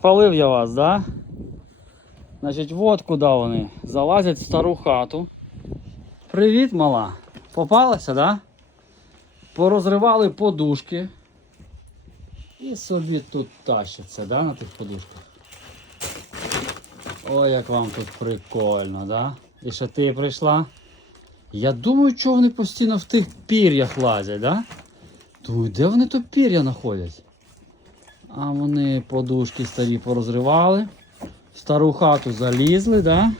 Палив я вас, да? Значить, от куди вони. Залазять в стару хату. Привіт, мала. Попалася, да? Порозривали подушки. І собі тут тащаться, да, на тих подушках. Ой, як вам тут прикольно, да? І ще ти прийшла. Я думаю, чого вони постійно в тих пір'ях лазять, да? Думаю, де вони то пір'я знаходять? А вони подушки старі порозривали, стару хату залізли, да?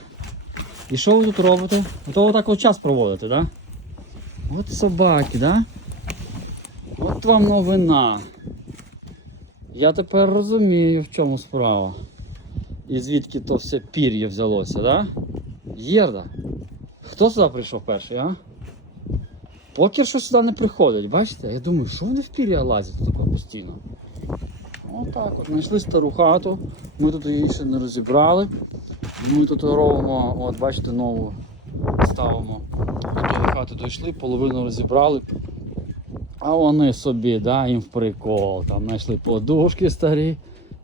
І що ви тут робите? Ото отак от час проводите, да? От собаки, да? От вам новина. Я тепер розумію, в чому справа. І звідки то все пір'я взялося, да? Єрда. Хто сюди прийшов перший, а? Покер що сюди не приходить, бачите? Я думаю, що вони в пір'я лазять тако постійно. Отак от, знайшли стару хату, ми тут її ще не розібрали. Ми тут робимо, от бачите, нову ставимо. До хати дійшли, половину розібрали. А вони собі, да, їм в прикол. Там знайшли подушки старі.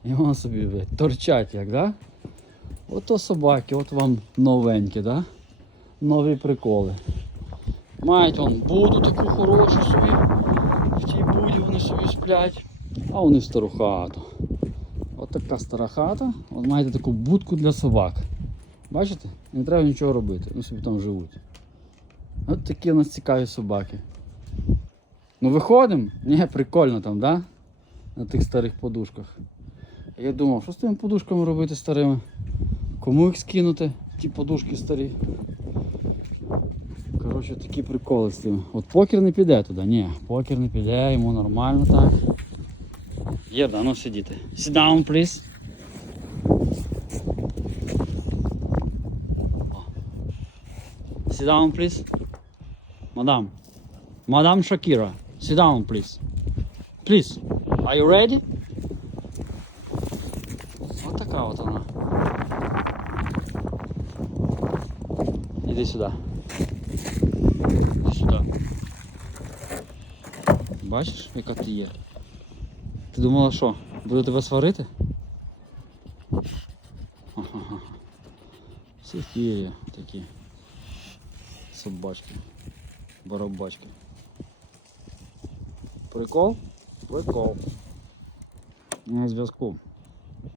І вони собі торчать як, да? Ото собаки, от вам новенькі, да? Нові приколи. Мають вон буду таку хорошу собі. В тій буді вони собі сплять. А вони в стару хату. От така стара хата. От маєте таку будку для собак. Бачите? Не треба нічого робити. Вони собі там живуть. От такі у нас цікаві собаки. Ну виходимо? Ні, прикольно там, да? На тих старих подушках. Я думав, що з тими подушками робити старими? Кому їх скинути? Ті подушки старі. Коротше, такі приколи з тим. От покер не піде туди, ні, покер не піде, йому нормально так. Єрда, ну сидіти. О. Sit down, please. Мадам. Мадам. Sit down, please. Please. Are you ready? Ось така от вона. Іди сюди. Іди сюди. Бачиш, яка ти є? Ти думала, що? Буду тебе сварити? Ха-ха-ха. Софія такі. Собачки. Барабачки. Прикол? Прикол. На зв'язку.